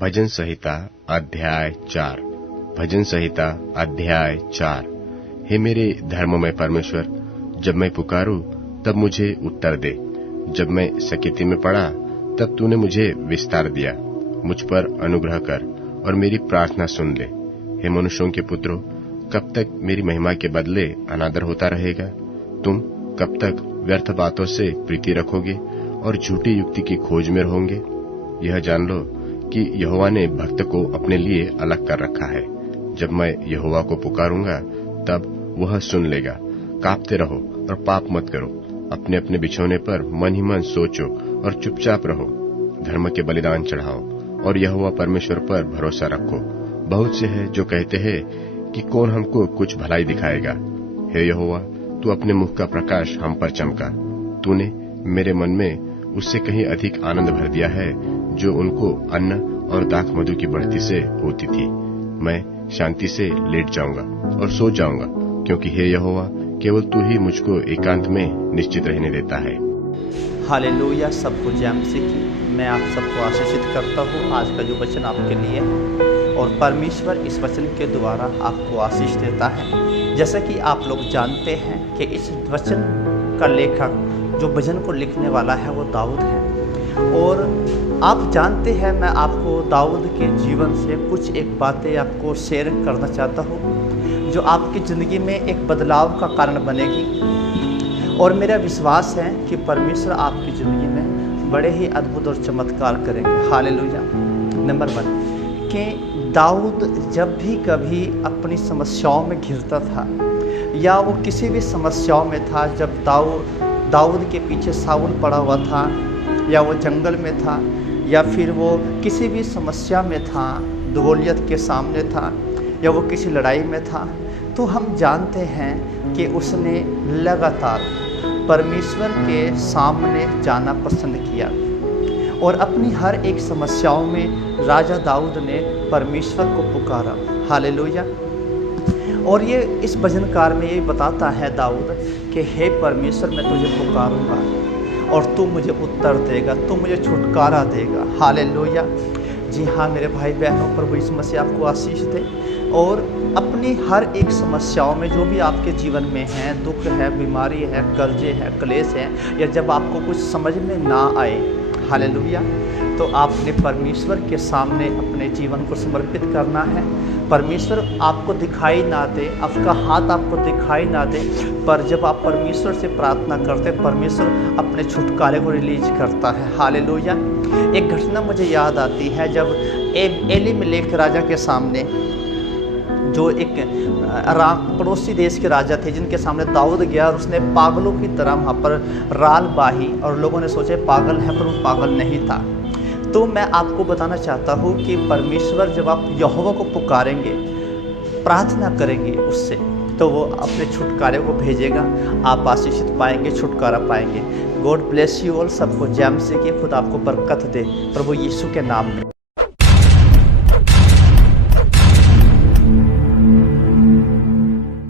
भजन संहिता अध्याय 4। भजन संहिता अध्याय 4। हे मेरे धर्ममय परमेश्वर, जब मैं पुकारूं तब मुझे उत्तर दे। जब मैं सकेती में पड़ा तब तूने मुझे विस्तार दिया। मुझ पर अनुग्रह कर और मेरी प्रार्थना सुन ले। हे मनुष्यों के पुत्रों, कब तक मेरी महिमा के बदले अनादर होता रहेगा? तुम कब तक व्यर्थ बातों से प्रीति रखोगे और झूठी युक्ति की खोज में रहोगे? यह जान लो कि यहोवा ने भक्त को अपने लिए अलग कर रखा है। जब मैं यहोवा को पुकारूंगा तब वह सुन लेगा। कांपते रहो और पाप मत करो। अपने अपने बिछौने पर मन ही मन सोचो और चुपचाप रहो। धर्म के बलिदान चढ़ाओ और यहोवा परमेश्वर पर भरोसा रखो। बहुत से हैं जो कहते हैं कि कौन हमको कुछ भलाई दिखाएगा। हे यहोवा, तू अपने मुख का प्रकाश हम पर चमका। तूने मेरे मन में उससे कहीं अधिक आनंद भर दिया है जो उनको अन्न और दाख मधु की बढ़ती से होती थी। मैं शांति से लेट जाऊंगा और सो जाऊंगा, क्योंकि हे यहोवा, केवल तू ही मुझको एकांत में निश्चित रहने देता है। हालेलुया। सबको जय मसीह की। मैं आप सबको आशीषित करता हूँ आज का जो वचन आपके लिए है, और परमेश्वर इस वचन के द्वारा आपको आशीष देता है। जैसा कि आप लोग जानते हैं कि इस वचन का लेखक जो भजन को लिखने वाला है वो दाऊद है। और आप जानते हैं मैं आपको दाऊद के जीवन से कुछ एक बातें आपको शेयर करना चाहता हूँ जो आपकी ज़िंदगी में एक बदलाव का कारण बनेगी। और मेरा विश्वास है कि परमेश्वर आपकी ज़िंदगी में बड़े ही अद्भुत और चमत्कार करेंगे। हालेलुया। नंबर 1 कि दाऊद जब भी कभी अपनी समस्याओं में घिरता था या वो किसी भी समस्याओं में था, जब दाऊद के पीछे साउल पड़ा हुआ था या वो जंगल में था या फिर वो किसी भी समस्या में था, गोलियत के सामने था या वो किसी लड़ाई में था, तो हम जानते हैं कि उसने लगातार परमेश्वर के सामने जाना पसंद किया। और अपनी हर एक समस्याओं में राजा दाऊद ने परमेश्वर को पुकारा। हालेलुया। और ये इस भजनकार में ये बताता है दाऊद कि हे परमेश्वर, मैं तुझे पुकारूंगा और तू मुझे उत्तर देगा, तू मुझे छुटकारा देगा। हालेलुया। जी हाँ मेरे भाई बहनों, प्रभु यीशु मसीह आपको आशीष दे। और अपनी हर एक समस्याओं में जो भी आपके जीवन में है, दुख है, बीमारी है, कर्जे है, क्लेश है, या जब आपको कुछ समझ में ना आए, हालेलुया, तो आपने परमेश्वर के सामने अपने जीवन को समर्पित करना है। परमेश्वर आपको दिखाई ना दे, आपका हाथ आपको दिखाई ना दे, पर जब आप परमेश्वर से प्रार्थना करते, परमेश्वर अपने छुटकारे को रिलीज करता है। हालेलुया। एक घटना मुझे याद आती है जब एलीमेलेक राजा के सामने, जो एक पड़ोसी देश के राजा थे, जिनके सामने दाऊद गया और उसने पागलों की तरह वहाँ पर राल बाही, और लोगों ने सोचे पागल है, पर वो पागल नहीं था। तो मैं आपको बताना चाहता हूँ कि परमेश्वर जब आप यहोवा को पुकारेंगे, प्रार्थना करेंगे उससे, तो वो अपने छुटकारे को भेजेगा। आप आशीषित पाएंगे, छुटकारा पाएंगे। God bless you all. सबको जय मसीह की। खुदा आपको बरकत दे, प्रभु यीशु के नाम में।